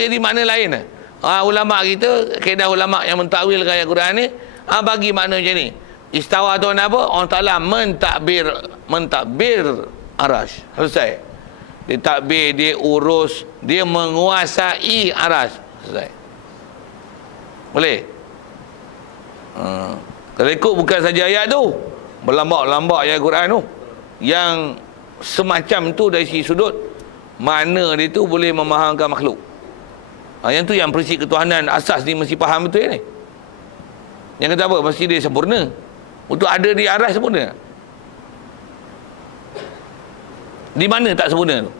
jadi makna lain. Ulama kita, kaedah ulama yang mentakwilkan ayat Quran ni, bagi makna macam ni. Istawa tu apa? Allah Ta'ala mentadbir arash. Selesai. Dia takbir, dia urus, dia menguasai arash. Selesai. Boleh? Kalau ikut bukan saja ayat tu, berlambak-lambak ayat Quran tu, yang semacam tu dari segi sudut makna dia tu boleh memahamkan makhluk. Yang tu yang prinsip ketuhanan asas ni mesti faham betul ni. Yang kata apa? Mesti dia sempurna. Untuk ada di arash sempurna. Di mana tak sempurna tu?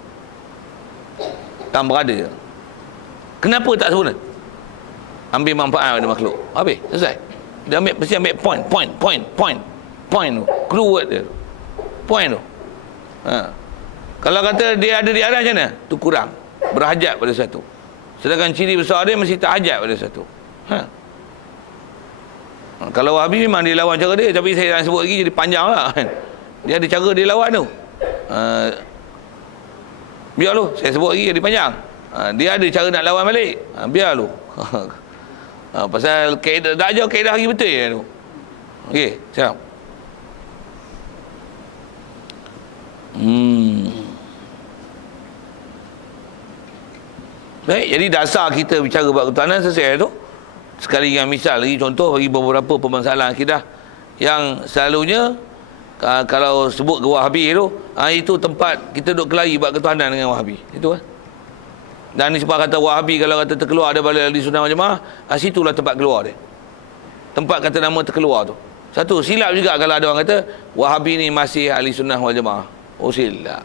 Tak berada. Kenapa tak sempurna? Ambil manfaat pada makhluk. Habis, selesai. Dia mesti ambil point tu. Keyword dia. Point tu. Kalau kata dia ada di arash macam mana? Tu kurang. Berhajat pada satu. Sedangkan ciri besar dia mesti tak hajat pada satu. Kalau Wahabi memang dia lawan cara dia, tapi saya nak sebut lagi jadi panjang lah. Dia ada cara dia lawan tu. Biar lu, saya sebut lagi jadi panjang. Dia ada cara nak lawan balik. Biar lu. Pasal kaedah, dah ajar kaedah lagi betul ya tu. Okey, siap. Baik, jadi dasar kita bicara bab ketuhanan selesai tu. Sekali dengan misal lagi, contoh bagi beberapa permasalahan akidah yang selalunya kalau sebut ke Wahabi tu, itu tempat kita duduk kelahi bab ketuhanan dengan Wahabi. Itu kan. Dan ni sebab kata Wahabi kalau kata terkeluar ada balik Ahli Sunnah wal Jamaah, situlah tempat keluar dia. Tempat kata nama terkeluar tu. Satu, silap juga kalau ada orang kata Wahabi ni masih Ahli Sunnah wal Jamaah. Oh, silap.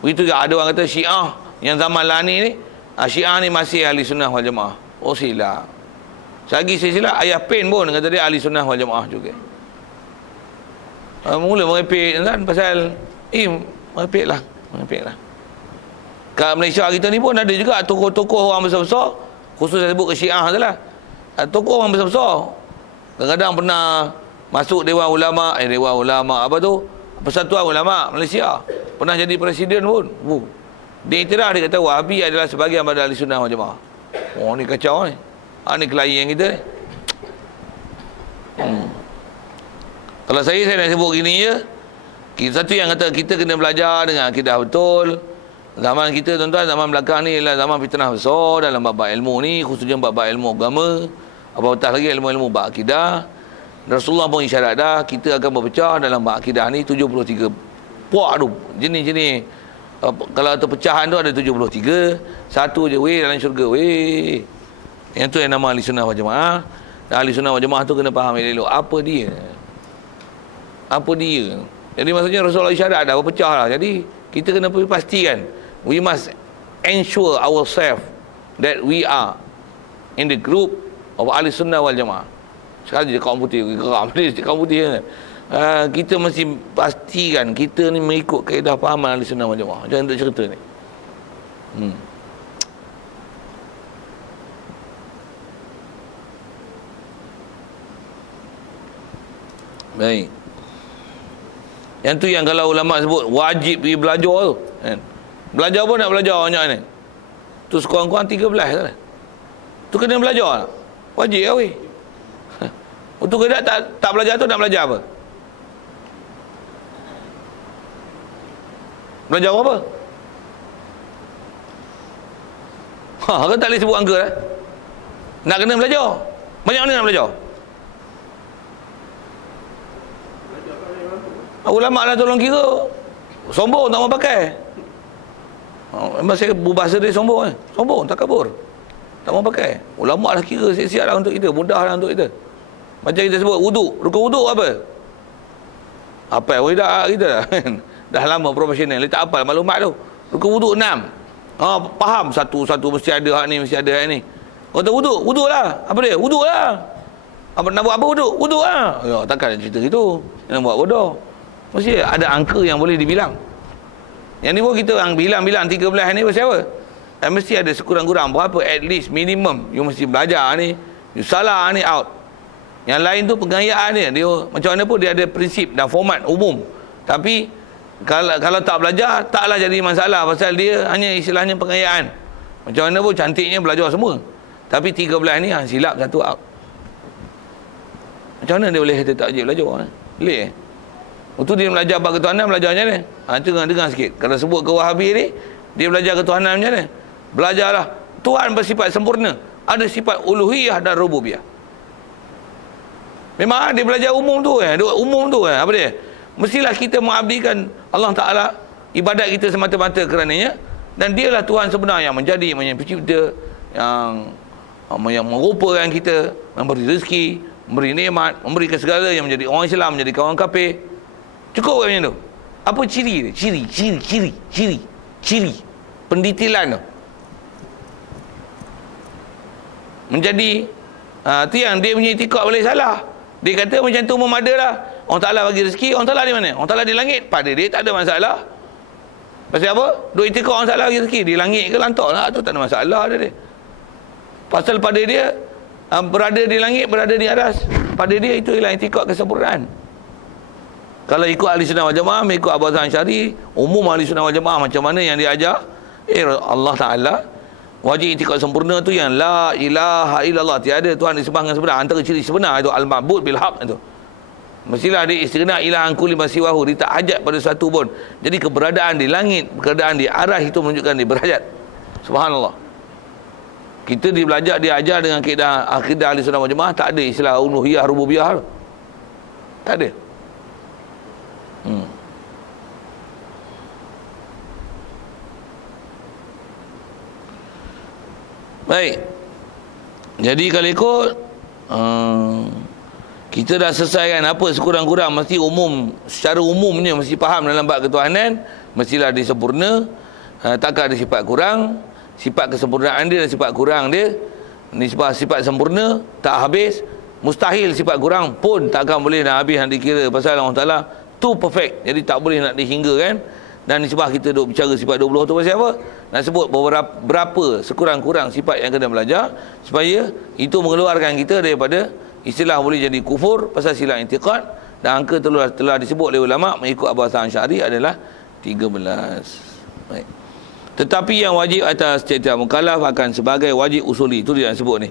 Begitu juga ada orang kata Syiah yang zaman Lani ni, Syiah ni masih Ahli Sunnah wal Jamaah. Oh, silap. Selagi saya silap, Ayah Pen pun kata dia Ahli Sunnah wal Jamaah juga. Mula merepek kan pasal merepek lah. Kat Malaysia kita ni pun ada juga tokoh-tokoh orang besar-besar, khusus saya sebut ke Syiah je lah. Tokoh orang besar-besar kadang-kadang pernah masuk Dewan Ulama apa tu, Persatuan Ulama Malaysia, pernah jadi presiden pun. Dia iktiraf, dia kata Wahabi adalah sebahagian pada Ahli Sunnah wal Jamaah. Oh, ni kacau ni. Ni kelahi yang kita ni. Kalau saya nak sebut gini je, satu yang kata kita kena belajar dengan akidah betul. Zaman kita tuan-tuan, zaman belakang ni ialah zaman fitnah besar dalam bab ilmu ni, khususnya bab ilmu agama, apatah lagi ilmu-ilmu bab akidah. Rasulullah pun isyarat dah, kita akan berpecah dalam bab akidah ni 73 puak tu, jenis-jenis. Kalau terpecahan tu ada 73, satu je weh dalam syurga weh. Yang tu yang nama Ahli Sunnah wal Jamaah. Dan Ahli Sunnah wal Jamaah tu kena faham elok apa dia. Jadi maksudnya Rasulullah isyarat dah berpecah lah. Jadi kita kena pastikan, we must ensure ourselves that we are in the group of Ahli Sunnah wal Jamaah. Sekali je kaum putih geram dia kaum putih kan. Kita mesti pastikan kita ni mengikut kaedah fahaman Ahli Sunnah wal Jamaah. Jangan untuk cerita ni. Baik. Yang tu yang kalau ulama sebut wajib pergi belajar tu kan. Belajar pun nak belajar banyak ni. Tu sekurang-kurang 13 kan. Tu kena belajar. Wajib lah weh. Tu kena tak belajar tu nak belajar apa? Belajar apa? Kan tak boleh sebut angka lah. Nak kena belajar. Banyak mana nak belajar? Ulama lah tolong kira. Sombong tak mau pakai. Memang saya berbahasa dia sombong. Sombong, tak kabur. Tak mau pakai. Ulama lah kira siap-siap lah untuk kita. Mudah lah untuk kita. Macam kita sebut wuduk. Rukun wuduk apa? Apa yang dah kita dah. Dah lama profesional. Dia tak apa maklumat tu. Rukun wuduk 6. Faham satu-satu mesti ada hak ni, mesti ada hak ni. Kata wuduk, wuduk lah. Apa dia? Wuduk lah. Nak buat apa wuduk? Wuduk lah. Ya, takkan cerita gitu. Nak buat bodoh. Mesti ada angka yang boleh dibilang. Yang ni pun kita yang bilang 13 ni pasal apa? Mesti ada sekurang-kurang berapa, at least minimum you mesti belajar ni. You salah ni out. Yang lain tu pengayaan dia macam mana pun dia ada prinsip dan format umum. Tapi kalau tak belajar taklah jadi masalah pasal dia hanya istilahnya pengayaan. Macam mana pun cantiknya belajar semua. Tapi 13 ni silap satu out. Macam mana dia boleh kata tak wajib belajar? Boleh Waktu dia belajar bab ketuhanan, belajar macam mana? Dengar sikit. Kalau sebut ke Wahabi ni, dia belajar ketuhanan macam mana? Belajarlah. Tuhan bersifat sempurna. Ada sifat uluhiyah dan rububiyah. Memang dia belajar umum tu umum tu apa dia? Mestilah kita mengabdikan Allah Ta'ala, ibadat kita semata-mata kerananya, dan dialah Tuhan sebenar yang menjadi, yang pencipta, yang merupakan kita, memberi rezeki, memberi nikmat, memberikan segala, yang menjadi orang Islam, menjadi kawan kafir. Cukup macam tu. Apa ciri dia? Ciri pendetilan tu. Menjadi tu yang dia punya itikad boleh salah. Dia kata macam tu umum ada lah. Allah Ta'ala bagi rezeki, Allah Ta'ala di mana? Allah Ta'ala di langit. Pada dia tak ada masalah. Pasal apa? Duk itikad Allah Ta'ala bagi rezeki di langit ke lantak lah, tu tak ada masalah ada dia. Pasal pada dia berada di langit, berada di atas, pada dia itu ialah itikad kesempurnaan. Kalau ikut ahli sunnah wal jamaah, ikut Abu Hasan Asy'ari, umum ahli sunnah wal jamaah macam mana yang dia ajar, Allah Ta'ala wajib itikad sempurna tu yang la ilaha illallah, tiada Tuhan disembah dengan sebenar. Antara ciri sebenar itu al-ma'bud bil haq itu. Mestilah dia istighna ila an kulli masiwahu, dia tak hajat pada satu pun. Jadi keberadaan di langit, keberadaan di arah itu menunjukkan dia berhajat. Subhanallah. Kita belajar, dia ajar dengan kaedah akidah ahli sunnah wal jamaah, tak ada istilah uluhiyah rububiyah. Tak ada. Baik. Jadi kalau ikut kita dah selesaikan apa sekurang-kurang, mesti umum, secara umumnya mesti faham dalam bab ketuhanan, mestilah dia sempurna. Takkan ada sifat kurang. Sifat kesempurnaan dia dan sifat kurang dia, ni sifat sempurna tak habis. Mustahil sifat kurang pun takkan boleh nak habis, nak dikira. Pasal Allah Ta'ala tu perfect, jadi tak boleh nak dihinggakan. Dan sebab kita duk bicara sifat 20 tu pasal apa? Nak sebut berapa sekurang-kurang sifat yang kena belajar, supaya itu mengeluarkan kita daripada istilah boleh jadi kufur pasal silap i'tiqad. Dan angka telah disebut oleh ulama mengikut Abu Hasan Asy'ari adalah 13. Baik. Tetapi yang wajib atas setiap mukallaf akan sebagai wajib usuli. Itu dia yang sebut ni.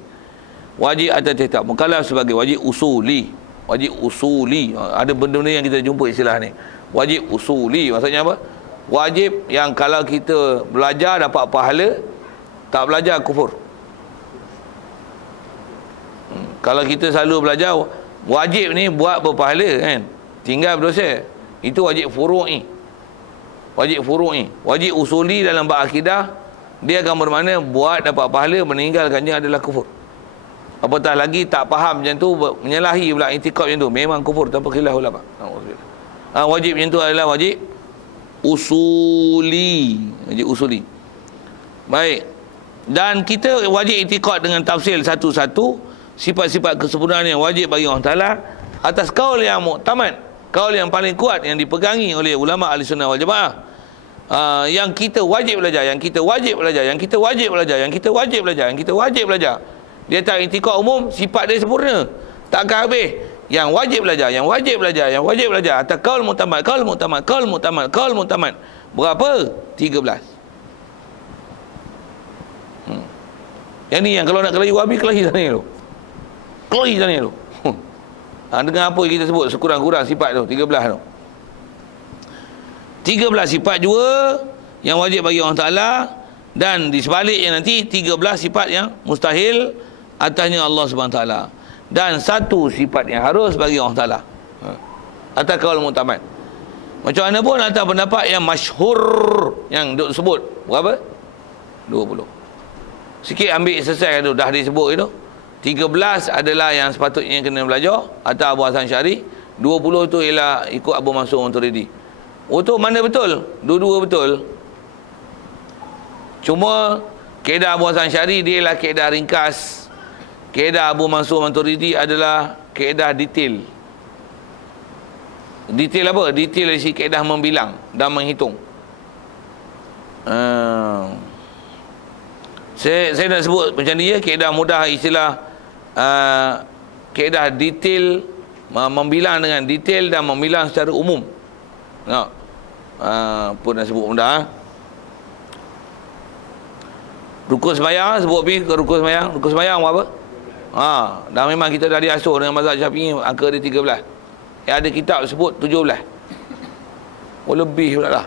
Wajib atas setiap mukallaf sebagai wajib usuli. Wajib usuli. Ada benda-benda yang kita jumpa istilah ni. Wajib usuli maksudnya apa? Wajib yang kalau kita belajar dapat pahala, tak belajar kufur. Kalau kita selalu belajar, wajib ni buat berpahala kan, tinggal berdosa. Itu wajib furu'i. Wajib furu'i. Wajib usuli dalam bab akidah, dia akan bermakna buat dapat pahala, meninggalkannya adalah kufur. Apatah lagi tak faham macam tu, menyalahi pula i'tikad macam tu, memang kufur tanpa khilaf ulama. Wajib macam tu adalah wajib usuli. Wajib usuli. Baik. Dan kita wajib i'tikad dengan tafsir satu-satu sifat-sifat kesempurnaan yang wajib bagi Allah Ta'ala atas kaul yang muktamad, kaul yang paling kuat yang dipegangi oleh ulama ahli sunnah wal jamaah. Yang kita wajib belajar, yang kita wajib belajar, yang kita wajib belajar, yang kita wajib belajar, yang kita wajib belajar. Dia tak i'tikad umum, sifat dia sempurna, takkan habis. Yang wajib belajar, yang wajib belajar, yang wajib belajar atas kaul muktamad, kaul muktamad, kaul muktamad, kaul muktamad. Berapa? 13. Yang ni yang kalau nak kelahi Wahabi, kelahi sana tu. Kelahi sana tu. Dengan apa kita sebut sekurang-kurang sifat tu 13 tu. 13 sifat juga yang wajib bagi Allah Ta'ala, dan di sebaliknya nanti 13 sifat yang mustahil atasnya Allah Subhanahu Ta'ala, dan satu sifat yang harus bagi Allah Ta'ala atas kaul muktamad. Macam mana pun atas pendapat yang masyhur yang duk sebut berapa? 20. Sikit ambil selesai tu, dah disebut itu. 13 adalah yang sepatutnya kena belajar atas Abu Hasan Asy'ari. 20 tu ialah ikut Abu Mansur Maturidi. Tu mana betul? Dua-dua betul. Cuma kaedah Abu Hasan Asy'ari dia ialah kaedah ringkas. Kaedah Abu Mansur Maturidi adalah kaedah detail. Detail apa? Detail dari kaedah membilang dan menghitung. Saya nak sebut macam ni ya, kaedah mudah istilah kaedah detail, membilang dengan detail dan membilang secara umum. Pun nak sebut mudah. Rukun sembahyang sebut pergi ke rukun sembahyang. Rukun sembahyang apa? Dan memang kita dah diasuh dengan mazhab Syafi'i, angka dia 13. Ada kitab sebut 17. Lebih pula lah.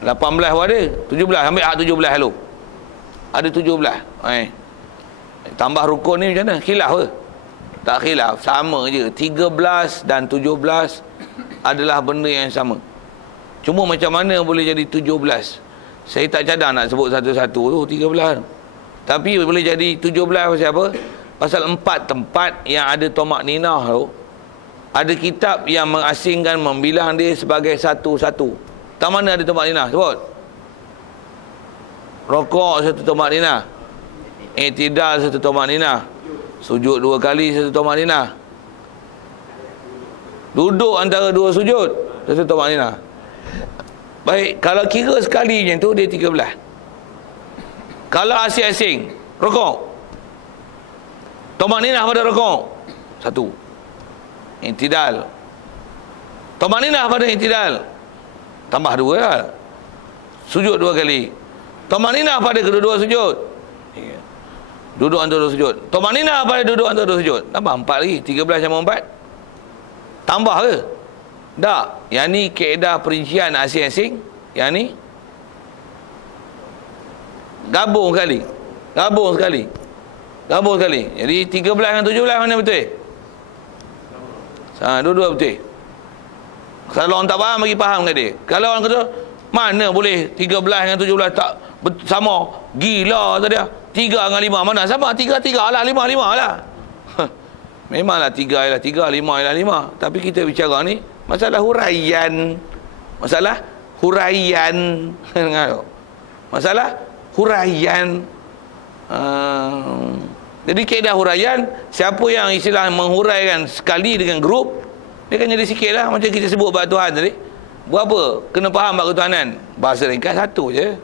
18 pun ada. 17, ambil hak 17 dulu. Ada 17. Tambah rukun ni macam mana? Khilaf ke? Tak khilaf, sama je. 13 dan 17 adalah benda yang sama. Cuma macam mana boleh jadi 17? Saya tak cadang nak sebut satu-satu tu 13. Tapi boleh jadi 17 pasal apa? Pasal 4 tempat yang ada tomak ninah tu, ada kitab yang mengasingkan, membilang dia sebagai satu-satu. Tak mana ada tomak ninah? Sebut. Rokok satu tomak ninah. I'tidal satu tomak ninah. Sujud 2 kali satu tomak ninah. Duduk antara 2 sujud satu tomak ninah. Baik, kalau kira sekali macam tu dia 13. Kalau asing-asing rokok, tomak ninah pada rokok 1. I'tidal. Tomak ninah pada i'tidal tambah 2 lah. Sujud 2 kali. Tomak ninah pada kedua-dua sujud. Duduk antara 2 sujud. Tomak ninah pada duduk antara 2 sujud. Tambah 4 lagi. 13 sama 4. Tambah ke? Tak. Yang ni kaedah perincian asing-asing. Yang ni gabung sekali. Gabung sekali. Gabung sekali. Jadi 13 dengan 17 mana betul? Dua-dua betul. Kalau orang tak faham, bagi faham ke dia. Kalau orang kata mana boleh 13 dengan 17 tak sama? Gila tadi. 3 dengan 5 mana sama? 3 lah, 5 lah. Memanglah 3 ialah 3, 5 ialah 5. Tapi kita bicara ni masalah huraian. Masalah huraian. Masalah huraian. Jadi kaedah huraian, siapa yang istilah menghuraikan sekali dengan grup, dia kan jadi sikit lah. Macam kita sebut bab Tuhan tadi. Buat apa? Kena faham bab ketuhanan. Bahasa ringkas satu je.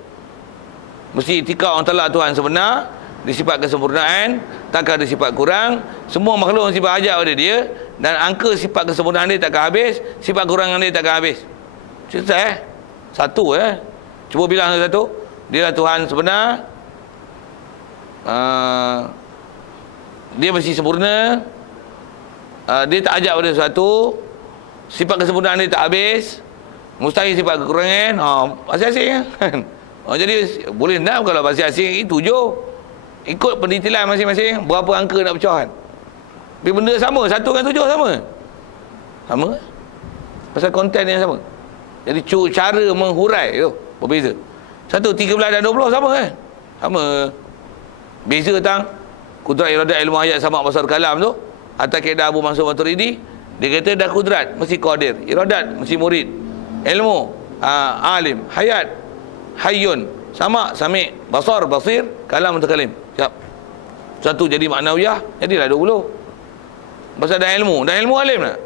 Mesti itikad orang Ta'ala Tuhan sebenar, disifat kesempurnaan, takkan ada sifat kurang. Semua makhluk sifat hajat pada dia, dan angka sifat kesempurnaan dia takkan habis, sifat kurangan dia takkan habis. Cerita satu cuba bilang satu. Dia lah Tuhan sebenar, dia mesti sempurna, dia tak hajat pada sesuatu, sifat kesempurnaan dia tak habis, mustahil sifat kekurangan. Asing-asing kan. Jadi boleh enam kalau bahasa asing itu 7. Ikut pendetailan masing-masing berapa angka nak pecah kan. Tapi benda sama, 1 dengan 7 sama. Sama. Pasal konten yang sama. Jadi cara menghurai tu berbeza. 1, 13 dan 20 sama kan? Sama. Beza tentang kudrat iradat ilmu ayat sama basar kalam tu. Atas kaedah Abu Mansur Maturidi, dia kata dah kudrat mesti qadir, iradat mesti murid, ilmu alim, hayat hayyun, sama sami, basar basir, kalam mutakalim. Siap. Satu jadi maknawiyah, jadilah 20. Pasal dah ilmu alim lah.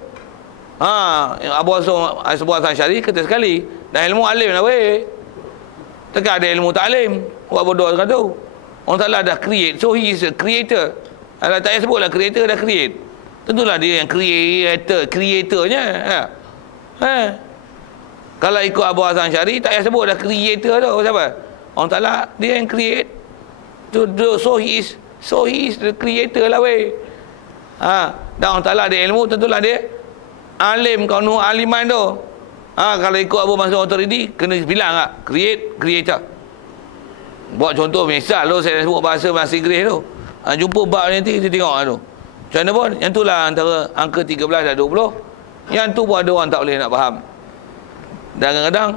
Abu Hasan Syari kata sekali, dah ilmu alim lah weh. Takkan ada ilmu tak alim. Buat bodoh kan tu. Orang Ta'ala dah create, so he is a creator. Allah tak payah sebutlah creator, dah create. Tentulah dia yang creatornya. Kalau ikut Abu Hasan Syari, tak payah sebut dah creator tu. Siapa? Orang Ta'ala dia yang create. So he is the creator lah weh. Dan orang Ta'ala ada ilmu, tentulah dia alim, kaunu aliman tu. Kalau ikut Abu Mansur Maturidi, kena bilang tak? Creator. Buat contoh misal tu, saya sebut bahasa Inggeris tu. Jumpa bab nanti kita tengok tu. Macam mana pun, yang tu lah antara angka 13 dan 20. Yang tu pun ada orang tak boleh nak faham. Dan kadang-kadang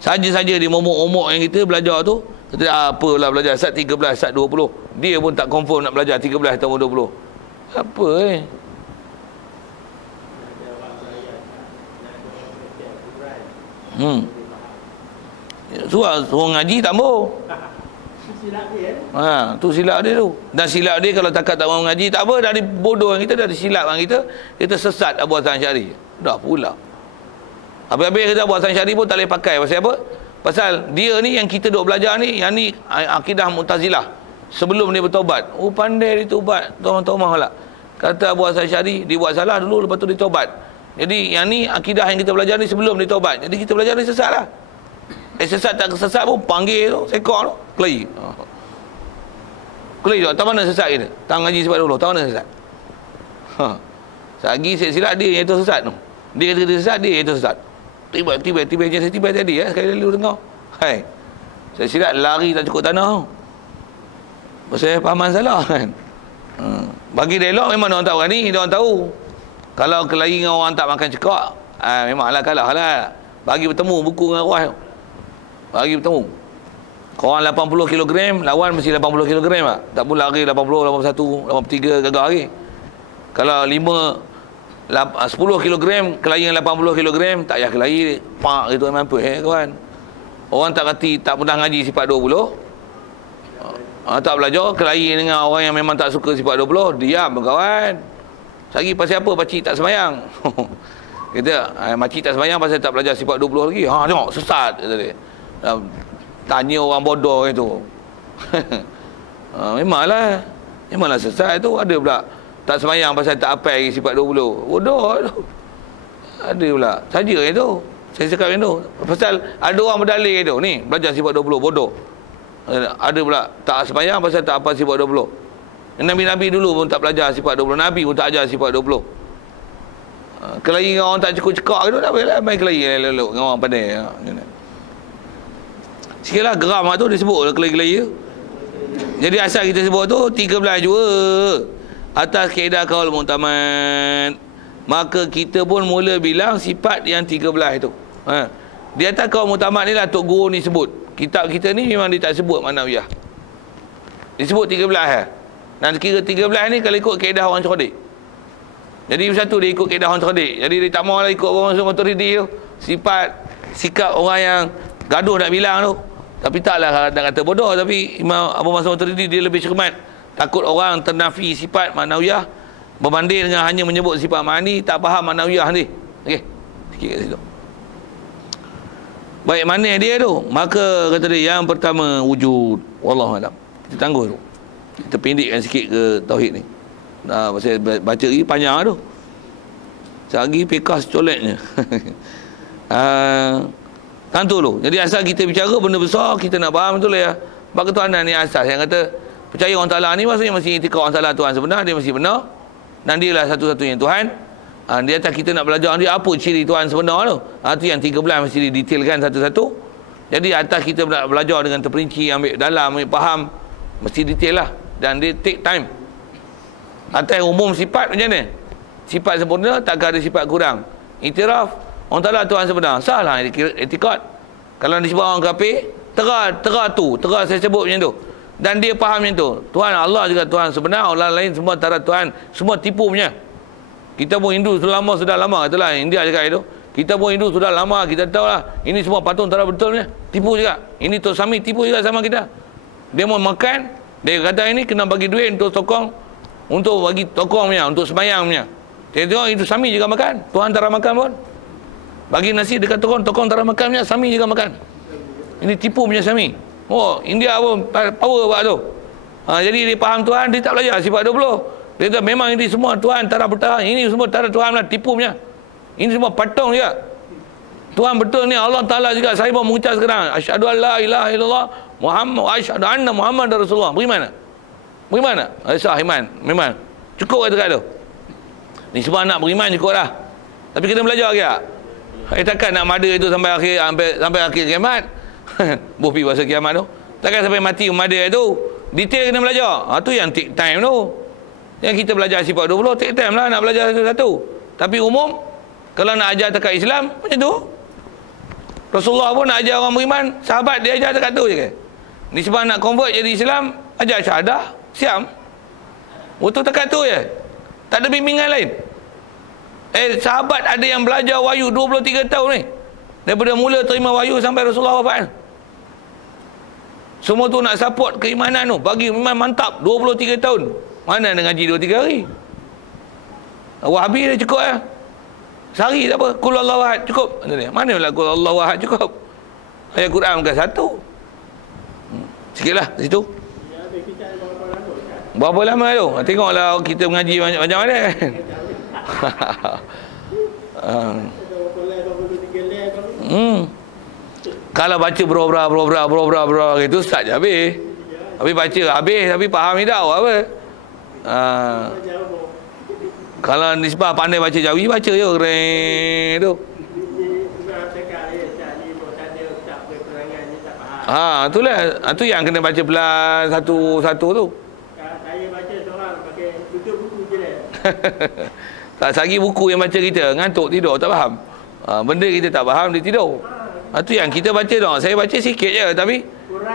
saja-saja di momok-momok yang kita belajar tu, kita apalah belajar sat 13, sat 20. Dia pun tak confirm nak belajar 13 atau 20. Apa suruh ngaji tak mau. Tu silap dia tu. Dan silap dia kalau takat tak mau ngaji tak apa, dari bodoh kita, dari silap kita sesat Abu Hasan Syari. Dah pula. Habis-habis kita Abu Hasan Syari pun tak boleh pakai. Pasal apa? Pasal dia ni yang kita duk belajar ni, yang ni akidah Mu'tazilah. Sebelum dia bertobat. Pandai dia tobat. Tomah-tomah lah. Kata Abu Hasan Syari, dia buat salah dulu, lepas tu dia tobat. Jadi yang ni akidah yang kita belajar ni sebelum dia tobat. Jadi kita belajar ni sesat lah. Sesat tak sesat pun panggil tu, sekor tu, kelahi. Kelahi tu, tak mana sesat kita? Tak ngaji sebab dulu, tak mana sesat? Sagi silap dia yang itu sesat tu. Dia kata dia sesat, dia yang itu sesat. Tiba-tiba macam saya tiba tadi sekali lalu dengar. Hai. Saya silap lari tak cukup tanah tu. Pasal pahaman salah kan. Bagi dialog memang dia orang tak berani, dia orang tahu. Kalau kelahi dengan orang tak makan cekak, memanglah kalah lah. Bagi bertemu buku dengan arwah tu. Bagi bertemu. Korang 80 kg, lawan mesti 80 kg lah. Tak pun lari 80, 81, 83 gagah lagi. Kalau 10 kg kelahi dengan 80 kg, tak payah kelahi. Pak gitu mampu kawan. Orang tak reti, tak pernah ngaji sifat 20. Tak belajar, kelahi dengan orang yang memang tak suka sifat 20, diam kawan. Sagi pasal apa pakcik tak semayang? Kita makcik tak semayang pasal tak belajar sifat 20 lagi. Tengok sesat kata dia. Tanya orang bodoh itu. Memanglah sesat itu. Ada pula tak semayang pasal tak hafal lagi sifat 20. Bodoh tu. Ada pula. Saja itu. Saya cakap itu. Pasal ada orang berdalil itu. Ni belajar sifat 20 bodoh. Ada pula tak semayang pasal tak hafal sifat 20. Nabi-nabi dulu pun tak belajar sifat 20. Nabi pun tak ajar sifat 20. Kelahi dengan orang tak cukup cekak tu tak boleh lah main kelahi elok dengan orang pandai. Sikitlah geram tu disebut kelahi-kelahi. Jadi asal kita sebut tu 13 jua atas kaedah qaul mu'tamad. Maka kita pun mula bilang sifat yang 13 itu. Di atas qaul mu'tamad ni lah Tok Guru ni sebut. Kitab kita ni memang dia tak sebut Ma'nawiyah. Disebut 13 Dan kira 13 ni kalau ikut kaedah orang cerdik. Jadi satu dia ikut kaedah orang cerdik. Jadi dia tak maulah ikut orang Maturidi tu. Sikap orang yang gaduh nak bilang tu. Tapi taklah nak kata bodoh. Tapi Imam Abu Mansur Maturidi dia lebih cermat. Takut orang ternafi sifat Ma'nawiyah berbanding dengan hanya menyebut sifat ma'ani, tak faham Ma'nawiyah ni. Okey. Sikit kat situ. Baik, mana dia tu? Maka kata dia yang pertama wujud. Wallahualam. Kita tangguh tu. Kita pendekkan sikit ke tauhid ni. Pasal baca lagi panjang tu. Sehari pekas coleknya. Tentu tu. Jadi asal kita bicara benda besar, kita nak faham betul ya. Sebab ketuhanan ni asas. Yang kata percaya orang Ta'ala ni maksudnya mesti itikad orang Ta'ala Tuhan sebenar, dia mesti benar. Dan dia lah satu-satunya Tuhan. Di atas kita nak belajar dia apa ciri Tuhan sebenar tu. Itu yang 13 mesti didetailkan satu-satu. Jadi atas kita nak belajar dengan terperinci, ambil dalam, ambil faham, mesti detail lah. Dan dia take time. Atas umum sifat macam ni. Sifat sempurna, takkan ada sifat kurang. Iktiraf, orang Ta'ala Tuhan sebenar. Salah etikad. Kalau disebut orang kafir, tera saya sebut macam tu. Dan dia faham macam tu. Tuhan Allah juga Tuhan sebenar, orang lain semua antara Tuhan, semua tipu punya. Kita pun Hindu sudah lama katalah India cakap itu. Kita pun Hindu sudah lama, kita tahu lah ini semua patung tak betulnya, tipu juga. Ini Tok Sami tipu juga sama kita. Dia mau makan, dia kata ini kena bagi duit untuk tokong, untuk bagi tokong punya, untuk sembahyang punya. Dia tengok itu Sami juga makan, Tuhan tak makan pun. Bagi nasi dekat tokong tak makan punya, Sami juga makan. Ini tipu punya Sami. Oh, India pun power buat tu. Jadi dia faham Tuhan, dia tak belajar sifat 20. Dia kata memang ini semua Tuhan tak ada bertahan. Ini semua tak ada Tuhan lah, tipu punya. Ini semua patung juga. Tuhan betul ni Allah Ta'ala juga. Saya mau mengucap sekarang, asyhadu an la ilaha illallah Muhammad, asyhadu anna Muhammad Rasulullah. Bagaimana? Sah iman. Memang cukup kata kat tu. Ni semua nak beriman cukup lah. Tapi kita belajar lagi tak? Takkan nak mada itu sampai akhir kiamat. Bopi bahasa kiamat tu. Takkan sampai mati mada itu. Detail kena belajar. Tu yang take time tu. Yang kita belajar sifat 20 take time lah nak belajar satu-satu. Tapi umum kalau nak ajar dekat Islam macam tu. Rasulullah pun nak ajar orang beriman, sahabat dia ajar dekat tu je ke. Ni sebab nak convert jadi Islam, ajar syahadah, siam. Untuk dekat tu je. Tak ada bimbingan lain. Sahabat ada yang belajar wahyu 23 tahun ni. Daripada mula terima wahyu sampai Rasulullah wafat. Semua tu nak support keimanan tu, bagi iman mantap 23 tahun. Mana ada ngaji 2-3 hari? Wahabi dia cukup ya. Sehari tak apa. Qul Allahu ahad cukup. Mana pula Qul Allahu ahad cukup? Ayat Quran bukan satu. Sikitlah di situ. Berapa lama tu? Tengoklah kita mengaji macam mana kan. Kalau baca berobra gitu start je habis. Habis baca habis tapi faham ni dah apa. Kalau nisbah pandai baca Jawi baca je keren tu. Itulah. Itu yang kena baca pelan satu-satu tu. Saya baca seorang pakai tutup buku je dah. Tak sagi buku yang baca kita ngantuk tidur tak faham. Benda kita tak faham dia tidur. Itu yang kita baca dah. Saya baca sikit je tapi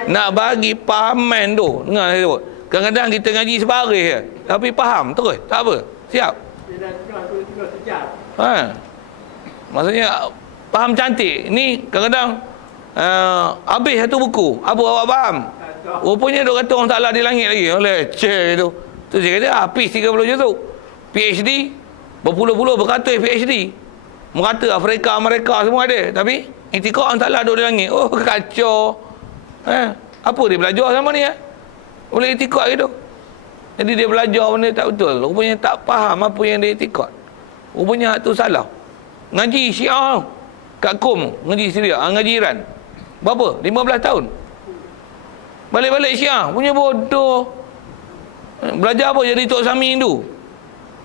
nak bagi pahaman tu. Dengar saya tu. Kadang-kadang kita ngaji sebaris je tapi faham terus. Tak apa. Siap. Dia dah tengah sejam. Maksudnya faham cantik. Ni kadang-kadang habis satu buku. Apa awak faham? Rupanya duk kata orang Ta'ala di langit lagi. Leceh tu. Tu saya kata habis 30 juta. PhD berpuluh-puluh beratus PhD. Merata Afrika, Amerika semua ada. Tapi itikad orang Ta'ala duduk di langit. Oh kacau. Apa dia belajar sama ni? Boleh itikad gitu. Jadi dia belajar benda tak betul. Rupanya tak faham apa yang dia itikad. Rupanya tu salah. Ngaji Syiah kat Qom, ngaji Syria, ngaji Iran. Berapa? 15 tahun. Balik-balik Syiah punya bodoh. Belajar apa jadi Tok Sami Hindu?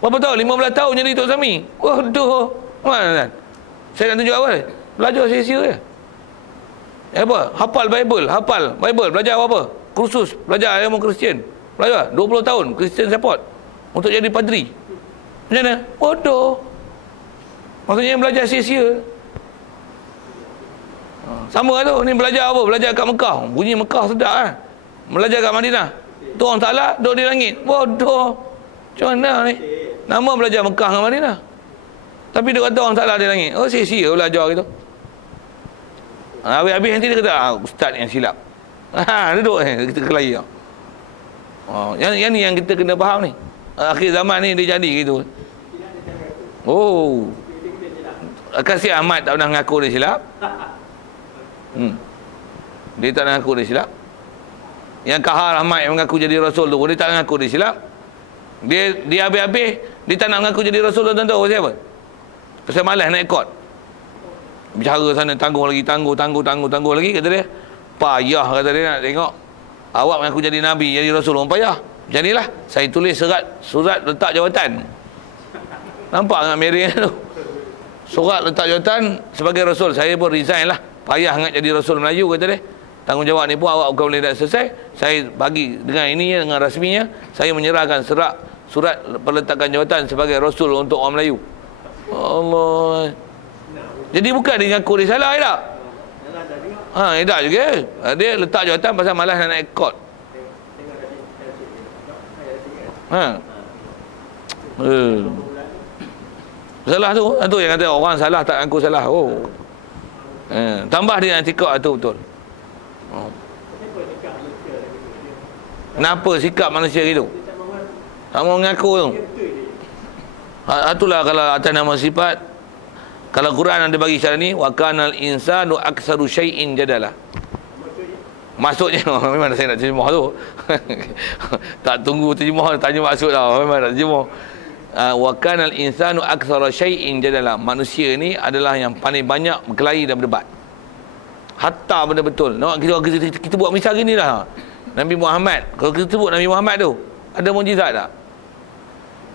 Berapa tahun? 15 tahun jadi Tok Sami. Bodoh. Mana? Saya nak tunjuk apa? Belajar sia-sia je. Apa? Hafal Bible. Belajar apa? Kursus, belajar ilmu Kristian. Belajar 20 tahun Christian support untuk jadi padri. Macam mana? Bodoh. Maksudnya belajar sia-sia. Sama tu, ni belajar apa? Belajar kat Mekah. Bunyi Mekah sedap kan? Belajar kat Madinah. Tu orang Ta'ala duduk di langit. Bodoh. Macam mana ni? Nama belajar Mekah dengan Madinah. Tapi dia kata orang Ta'ala di langit. Oh sia-sia belajar gitu. Habis-habis nanti dia kata, ustaz yang silap. Duduk kita kelahi. Yang ni yang kita kena faham ni. Akhir zaman ni dia jadi gitu. Oh. Kasih Ahmad tak pernah mengaku dia silap. Dia tak nak mengaku dia silap. Yang Kahar Ahmad yang mengaku jadi Rasul tu, dia tak nak mengaku dia silap. Dia habis-habis dia tak nak mengaku jadi Rasul tu, tuan-tuan tahu siapa? Pasal malas nak ikut. Bicara sana tangguh lagi kata dia. Payah kata dia nak tengok awak mengaku jadi Nabi, jadi Rasul, orang payah. Jadilah saya tulis surat letak jawatan. Nampak tak merah tu? Surat letak jawatan sebagai Rasul. Saya pun resign lah. Payah sangat jadi Rasul Melayu kata dia. Tanggungjawab ni pun awak bukan boleh dah selesai. Saya bagi dengan ininya, dengan rasminya, saya menyerahkan surat perletakan jawatan sebagai Rasul untuk orang Melayu. Allah. Jadi bukan dia ngaku dia salah tak? Tak juga. Dia letak jawatan pasal malas nak ikut. Salah tu yang kata orang salah tak ngaku salah. Tambah dia nanti ikut tu betul. Kenapa sikap manusia gitu? Tak mau ngaku tu. Itulah kalau atas nama sifat. Kalau Quran ada bagi cara ni, wa kanal insanu aktsaru syai'in jadala. Maksudnya memang saya nak terjemah tu. Tak tunggu terjemah, tanya maksud dah. Memang nak terjemah. Wa kanal insanu aktsaru syai'in jadala. Manusia ni adalah yang paling banyak berkelahi dan berdebat. Hatta benda betul. Kita buat misal gini lah. Nabi Muhammad. Kalau kita sebut Nabi Muhammad tu, ada mukjizat tak?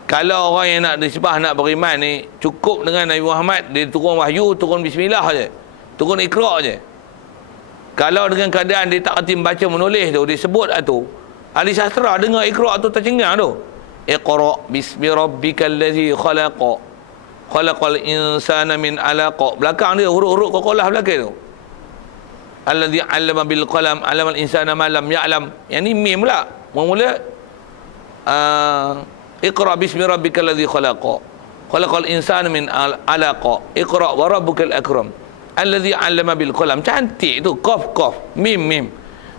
Kalau orang yang nak disebah, nak beriman ni, cukup dengan Nabi Muhammad, dia turun wahyu, turun bismillah je, turun ikhra' je. Kalau dengan keadaan dia tak kerti membaca menulis tu, dia sebut tu, ahli sastra dengar ikhra' tu tercengang tu. Iqra' bismi rabbikal ladzi khalaqa khalaqal insana min alaqa. Belakang dia huruf-huruf qalqalah belakang tu. Alladzi 'allama bil qalam 'allamal insana ma lam ya'lam. Yang ni mim pula. Mula Iqra bismi rabbikal ladzi khalaqa khalaqal insana min alaqa Iqra wa rabbukal akram alladzi 'allama bil qalam. Cantik tu, qaf mim.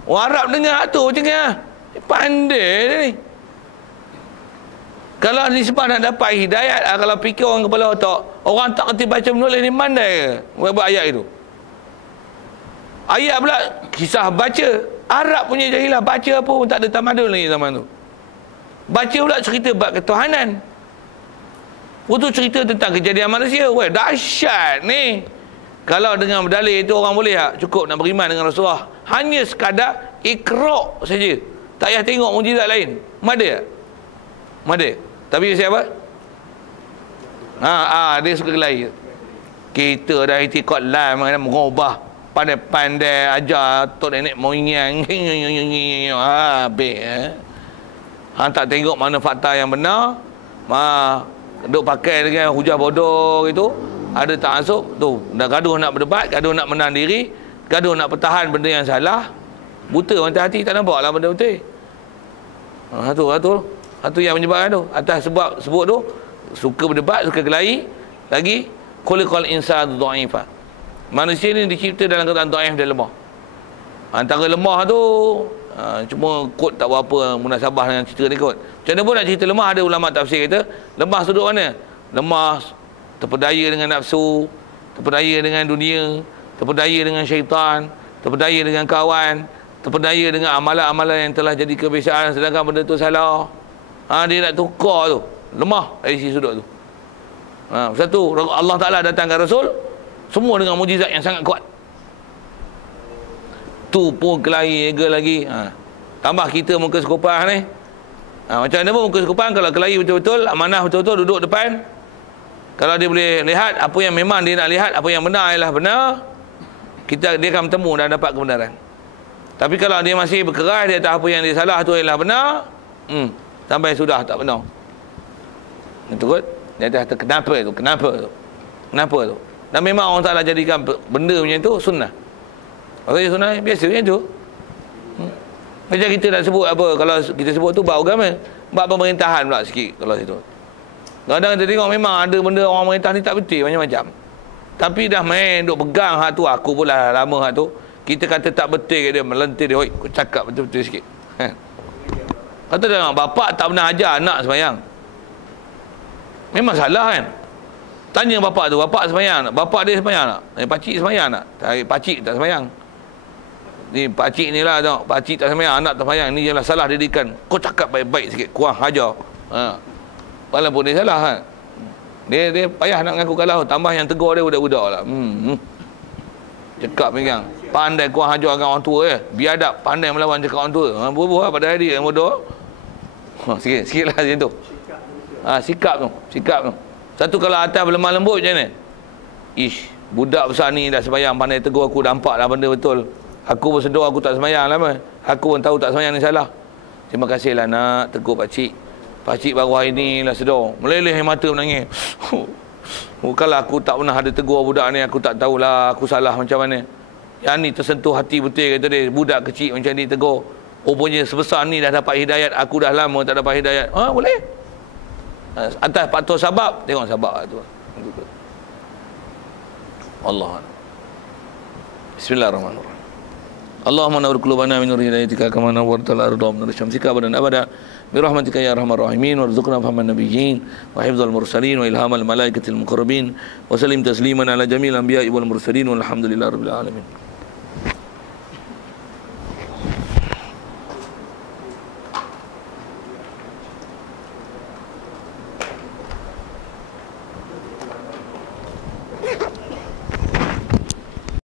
Orang Arab dengar tu macam pandai dia ni. Kalau nisbah nak dapat hidayat, kalau fikir orang kepala otak, orang tak kerti baca menulis ni pandai ke buat ayat itu? Ayat pula kisah baca. Arab punya jahilah, baca apa pun tak ada tamadun lagi zaman tu. Baca pula cerita bab ketuhanan. Itu cerita tentang kejadian manusia. Weh, dahsyat ni. Kalau dengan berdalil itu orang boleh tak? Cukup nak beriman dengan Rasulullah. Hanya sekadar ikrar saja. Tak payah tengok mukjizat lain. Mada tak? Mada. Tapi siapa? Dia suka kelahi. Kita dah itikad lah mengubah. Pandai-pandai ajar tok nenek moyang. Habis. Tak tengok mana fakta yang benar. Duk pakai dengan hujah bodoh gitu. Ada tak masuk tu. Dah gaduh nak berdebat, gaduh nak menang diri, gaduh nak pertahan benda yang salah. Buta mata hati, tak nampak lah benda betul. Satu yang menyebabkan tu. Atas sebut tu, suka berdebat, suka kelahi. Lagi, khuliqal insanu dha'ifa. Manusia ni dicipta dalam keadaan dhaif dan lemah. Antara lemah tu, cuma kot tak berapa munasabah dengan cerita ni kot. Macam mana pun nak cerita lemah, ada ulama tafsir kata, lemah sudut mana? Lemah terpedaya dengan nafsu, terpedaya dengan dunia, terpedaya dengan syaitan, terpedaya dengan kawan, terpedaya dengan amalan-amalan yang telah jadi kebiasaan, sedangkan benda tu salah. Dia nak tukar tu, lemah dari sisi sudut tu. Satu, Allah Ta'ala datangkan Rasul, semua dengan mujizat yang sangat kuat. Tu pun kelahi lagi. Tambah kita muka sekupan ni. Macam mana pun muka sekupan, kalau kelahi betul-betul, amanah betul-betul, duduk depan. Kalau dia boleh lihat apa yang memang dia nak lihat, apa yang benar ialah benar, dia akan bertemu dan dapat kebenaran. Tapi kalau dia masih berkeras di atas apa yang dia salah tu ialah benar, sampai sudah tak benar. Itu kot. Dia kata kenapa tu. Dan memang orang Ta'ala jadikan benda macam tu sunnah. Maksudnya sunnah biasa macam tu. Macam kita nak sebut apa, kalau kita sebut tu bab agama, bab pemerintahan pula sikit kalau situ. Kadang kita tengok memang ada benda orang pemerintah ni tak betul macam-macam. Tapi dah main duk pegang hak tu, aku pula lama hak tu. Kita kata tak betul ke dia, melentir dia, oi, aku cakap betul-betul sikit. Kata dia, bapak tak pernah ajar anak sembahyang. Memang salah kan? Tanya bapak tu, bapak sembahyang, bapak dia sembahyang tak? Pakcik sembahyang tak? Pakcik tak sembahyang. Ni pakcik ni lah tengok, pakcik tak sembahyang, anak tak sembahyang. Ni ialah salah didikan. Kau cakap baik-baik sikit, kurang hajar. Walaupun dia salah kan. Dia payah nak mengaku kalah. Tambah yang tegur dia budak-budak lah. Cakap pegang. Pandai kurang hajar dengan orang tua biadab, pandai melawan cakap orang tua. Buah-buah pada hari yang bodoh. Sikit lah macam tu. Sikap tu. Satu kalau atas berlemah lembut macam mana? Budak besar ni dah sembahyang, pandai tegur aku, nampak lah benda betul. Aku bersedar aku tak sembahyang lama. Aku pun tahu tak sembahyang ni salah. Terima kasihlah nak tegur pakcik. Pakcik baru hari ni lah sedar. Meleleh mata menangis. Kalau aku tak pernah ada tegur budak ni, aku tak tahulah aku salah macam mana. Yang ni tersentuh hati betul kata dia. Budak kecil macam ni tegur. Rupanya sebesar ni dah dapat hidayat. Aku dah lama tak dapat hidayat. Boleh. Atas faktor sabab, tengok sabab tu. Allah. Bismillahirrahmanirrahim. Allahumma nawwir qulubana min nuri hidayatika kama nawwartal arda min nuri syamsika abadan abada birahmatika ya arhamar rahimin warzuqna fahman nabiyyin wa hifdzal mursalin wa ilhamal malaikatil muqarrabin wa sallim tasliman ala jamil anbiya'i wal mursalin walhamdulillahi rabbil alamin.